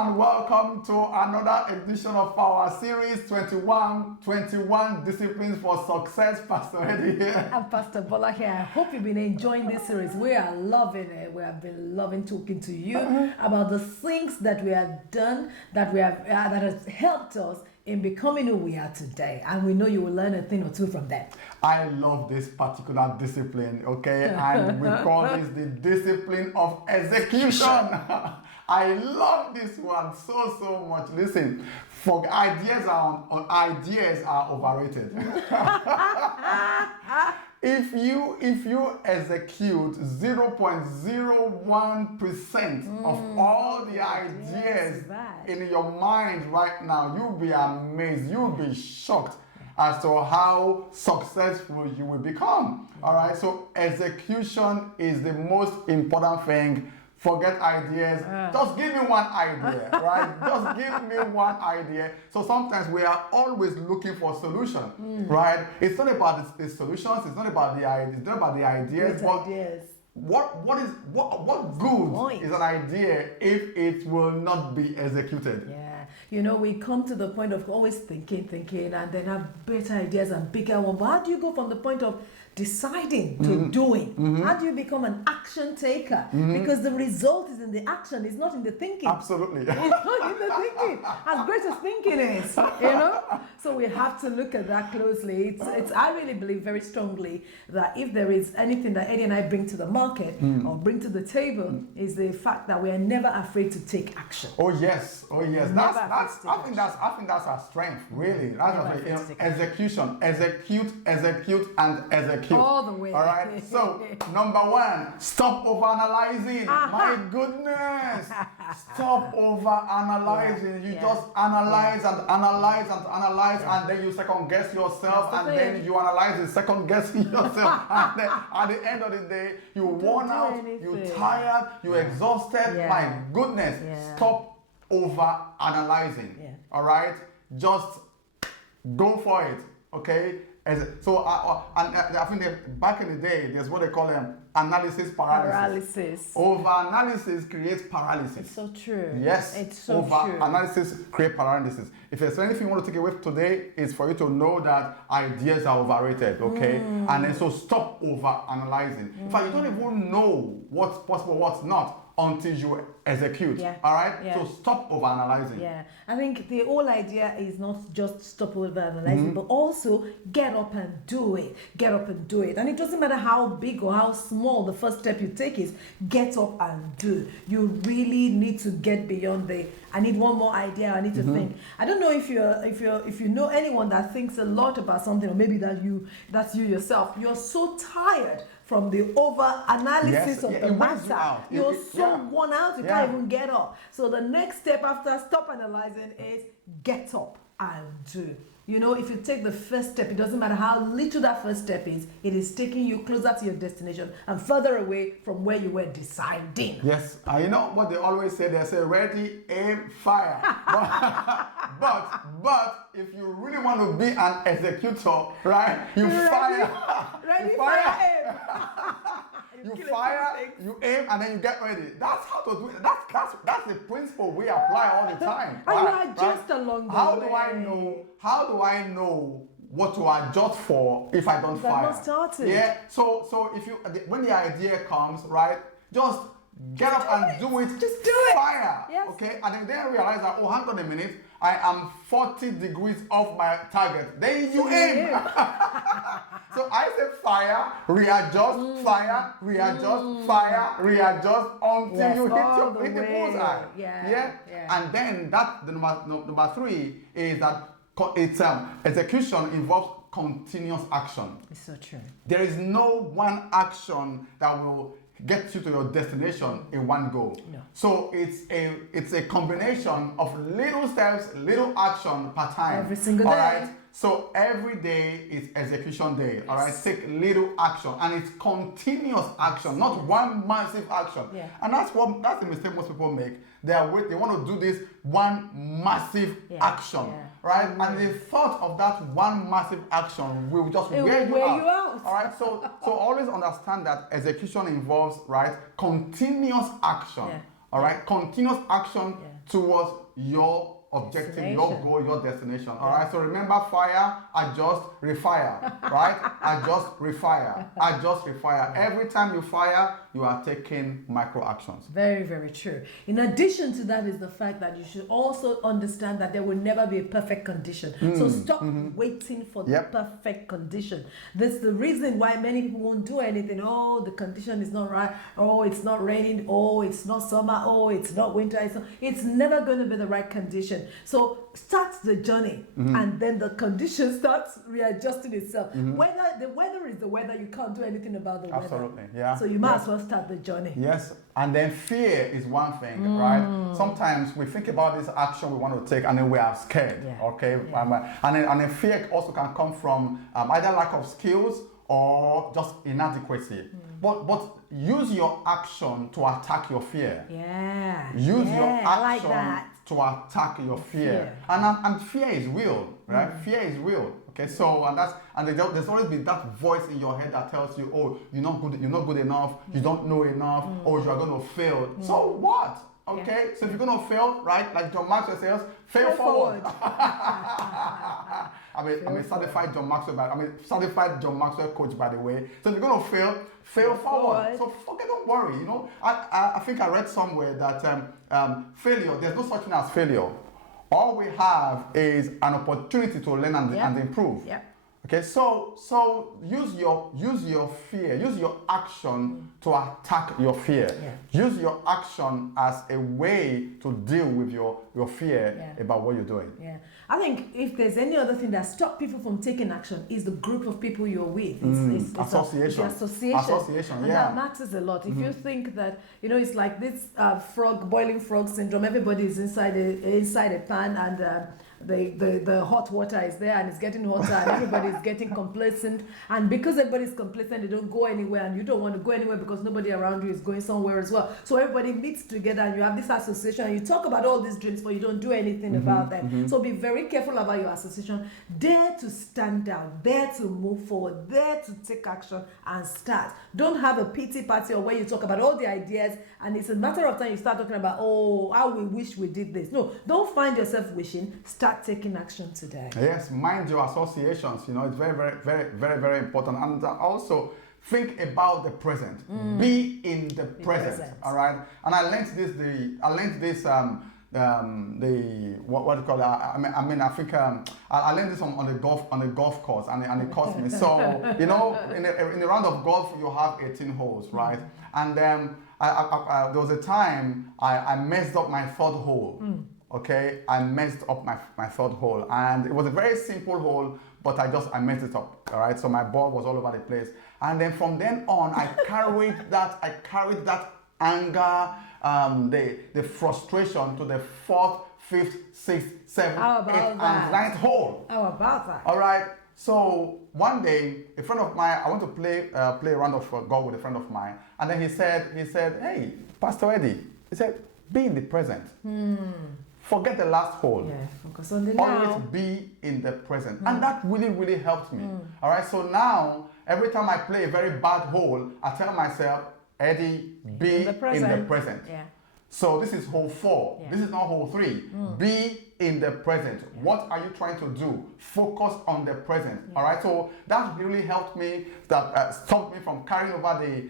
and welcome to another edition of our series 21 Disciplines for Success. Pastor Eddie here. And Pastor Bola here. I hope you've been enjoying this series. We are loving it. We have been loving talking to you about the things that we have done, that has helped us in becoming who we are today. And we know you will learn a thing or two from that. I love this particular discipline, okay? And we call this the discipline of execution. I love this one so much. Listen, for ideas are overrated. If you execute 0.01% of all the ideas in your mind right now, you'll be amazed, you'll be shocked as to how successful you will become. All right, so execution is the most important thing. Forget ideas. Just give me one idea, right? Just give me one idea. So sometimes we are always looking for solution, right? It's not about the solutions. It's not about the ideas. It's not about the ideas. What good is an idea if it will not be executed? Yeah. You know, we come to the point of always thinking, and then have better ideas and bigger ones. But how do you go from the point of deciding to doing? How do you become an action taker? Because the result is in the action, it's not in the thinking. Absolutely. It's not in the thinking. As great as thinking is, you know? So we have to look at that closely. It's I really believe very strongly that if there is anything that Eddie and I bring to the market or bring to the table is the fact that we are never afraid to take action. Oh yes. I think that's our strength, really. That's execution. Execute, and execute. All the way. All right. So number one, stop overanalyzing. My goodness. Stop overanalyzing. You just analyze and then you second guess yourself, and then you analyze and second guessing yourself, and then at the end of the day, you worn out, you tired, you exhausted. My goodness. Stop over analyzing. All right, just go for it. Okay. I think that back in the day, there's what they call analysis paralysis. Over analysis creates paralysis. It's so true. Yes, it's so over true. analysis creates paralysis. If there's anything you want to take away today, is for you to know that ideas are overrated. Okay, and then so stop over analyzing. In fact, you don't even know what's possible, what's not, until you execute. All right? So stop over analyzing. Yeah. I think the whole idea is not just stop over analyzing, but also get up and do it. Get up and do it. And it doesn't matter how big or how small the first step you take is, get up and do. You really need to get beyond I need one more idea, I need to think. I don't know if you know anyone that thinks a lot about something, or maybe that's you yourself. You're so tired from the over-analysis of the matter. You're so worn out, you can't even get up. So the next step after stop analyzing is get up and do. You know, if you take the first step, it doesn't matter how little that first step is, it is taking you closer to your destination and further away from where you were deciding. Yes, you know what they always say? They say, ready, aim, fire. but if you really want to be an executor, right, you fire. Ready, fire, aim. You fire, you aim, and then you get ready. That's how to do it. That's the principle we apply all the time. And you adjust along the way. How do I know what to adjust for if I don't fire? Not started. Yeah. So if when the idea comes, right, just get up and do it. Just do it. Fire. Yes. Okay. And then realize that, hang on a minute, I am 40 degrees off my target. Then you aim. So I say fire, readjust, fire, readjust, fire, readjust until you hit the bullseye. Yeah. And then the number three is that execution involves continuous action. It's so true. There is no one action that will get you to your destination in one go. No. So it's a combination of little steps, little action per time. Every single day. All right. So every day is execution day. Yes. All right. Take little action, and it's continuous action, not one massive action. Yeah. And that's the mistake most people make. They want to do this one massive action. Yeah. Right? And the thought of that one massive action will just wear you out. All right? So always understand that execution involves, right, continuous action. Yeah. All right, continuous action towards your objective, your goal, your destination. All right, so remember, fire, adjust, refire. Right? Adjust, refire. Adjust, refire. Every time you fire, you are taking micro actions. Very, very true. In addition to that is the fact that you should also understand that there will never be a perfect condition. So stop waiting for the perfect condition. That's the reason why many people won't do anything. Oh, the condition is not right. Oh, it's not raining. Oh, it's not summer. Oh, it's not winter. It's never going to be the right condition. So start the journey, and then the condition starts readjusting itself. Whether the weather is the weather, you can't do anything about the weather. Absolutely, yeah. So you might as well start the journey. Yes, and then fear is one thing, right? Sometimes we think about this action we want to take, and then we are scared. Okay, and then fear also can come from either lack of skills or just inadequacy. But use your action to attack your fear. Use your action to attack your fear. And fear is real, right? Fear is real. Okay, so there's always been that voice in your head that tells you, oh, you're not good enough, you don't know enough, or you are going to fail. So what? Okay, so if you're going to fail, right, like John Maxwell says, fail forward. I'm a certified certified John Maxwell coach, by the way. So if you're going to fail forward. So don't worry. You know, I think I read somewhere that failure, there's no such thing as failure. All we have is an opportunity to learn and improve. Okay, so use your fear, use your action to attack your fear. Use your action as a way to deal with your fear about what you're doing. I think if there's any other thing that stops people from taking action is the group of people you're with. It's association. Association. And that matters a lot. If you think that, it's like this boiling frog syndrome, everybody is inside a pan, and the hot water is there, and it's getting hotter, and everybody is getting complacent, and because everybody's complacent, they don't go anywhere, and you don't want to go anywhere because nobody around you is going somewhere as well. So everybody meets together, and you have this association, and you talk about all these dreams, but you don't do anything about them. So be very careful about your association. Dare to stand down, dare to move forward, dare to take action and start. Don't have a pity party or where you talk about all the ideas, and it's a matter of time you start talking about, oh, how we wish we did this. No, don't find yourself wishing. Start taking action today. Yes, mind your associations. It's very, very, very, very, very important. And also think about the present. Be in the present. All right. And I learned this. What do you call it? I think I learned this on the golf course, and it cost me. So in a round of golf you have 18 holes, right? And then there was a time I messed up my third hole. Okay, I messed up my third hole, and it was a very simple hole, but I messed it up. All right, so my ball was all over the place, and then from then on, I carried that anger, the frustration to the fourth, fifth, sixth, seventh, eighth, and ninth hole. How about that? All right. So one day, a friend of mine, I went to play a round of golf with a friend of mine, and then he said, "Hey, Pastor Eddie," he said, "Be in the present. Forget the last hole. Focus on the now. Always be in the present." And that really, really helped me. All right. So now, every time I play a very bad hole, I tell myself, "Eddie, be in the present." So this is hole 4. This is not hole 3. Be in the present. What are you trying to do? Focus on the present. All right. So that really helped me. That stopped me from carrying over the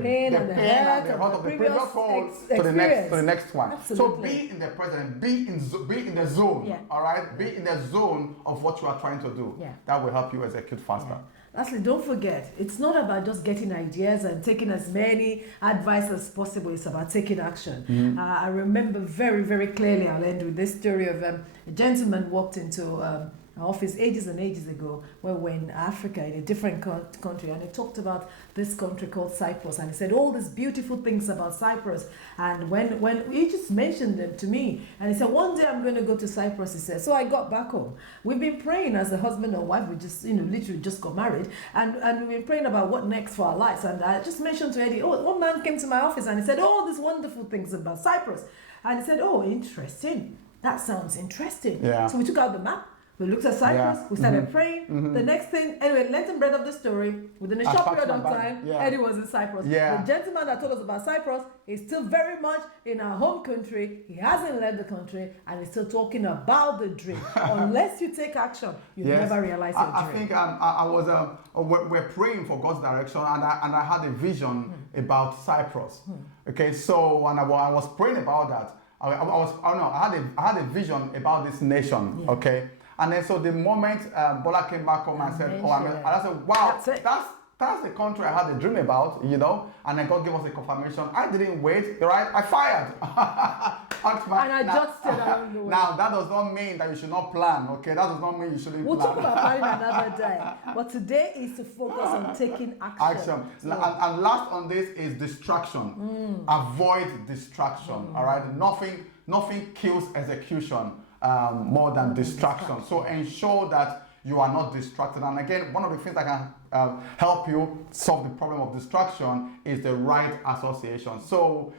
pain and the hurt of the previous hole to the next one. Absolutely. So be in the present. Be in the zone. All right. Be in the zone of what you are trying to do. That will help you execute faster. Lastly, don't forget, it's not about just getting ideas and taking as many advice as possible. It's about taking action. I remember very, very clearly, I'll end with this story of a gentleman walked into an office ages and ages ago where we're in Africa, in a different country, and he talked about this country called Cyprus, and he said all these beautiful things about Cyprus, and when he just mentioned them to me, and he said, one day I'm going to go to Cyprus, he said. So I got back home. We've been praying as a husband and wife. We just literally just got married, and we've been praying about what next for our lives. And I just mentioned to Eddie, one man came to my office and he said all these wonderful things about Cyprus, and he said, oh, interesting, that sounds interesting. So we took out the map. We looked at Cyprus, Yeah. we started praying. The next thing, anyway, let him read up the story. Within a short packed period my of bag. time, Yeah. Eddie was in Cyprus. Yeah. The gentleman that told us about Cyprus is still very much in our home country. He hasn't left the country and he's still talking about the dream. Unless you take action, you Yes. never realize your I dream. think I was we're praying for God's direction, and I had a vision about Cyprus. Okay, so and I was praying about that. I had a vision about this nation. Yeah. Okay, and then so the moment Bola came back home and said, "Oh, and I said, wow, That's it. that's the country I had a dream about, you know." And then God gave us a confirmation. I didn't wait, right? I fired. And I just stayed along the way. Now that does not mean that you should not plan. Okay, that does not mean you shouldn't We'll plan. talk about planning another day. But today is to focus on taking action. And last on this is distraction. Avoid distraction. All right, nothing kills execution more than distraction. So ensure that you are not distracted. And again, one of the things that can help you solve the problem of distraction is the right association. So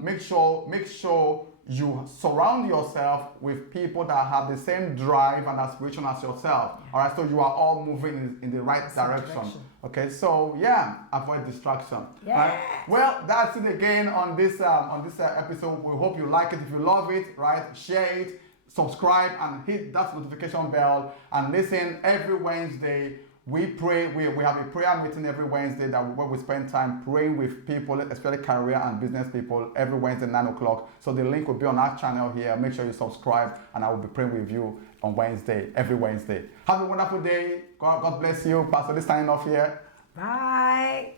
make sure you surround yourself with people that have the same drive and aspiration as yourself. All right, so you are all moving in the right direction. Okay, so yeah, avoid distraction. Yeah. Right? Well, that's it again on this episode. We hope you like it. If you love it, right, share it, subscribe, and hit that notification bell. And listen, every Wednesday we pray. We have a prayer meeting every Wednesday where we spend time praying with people, especially career and business people, every Wednesday 9 o'clock. So the link will be on our channel here. Make sure you subscribe, and I will be praying with you on Wednesday, every Wednesday. Have a wonderful day. God bless you. Pastor Lee signing off here. Bye.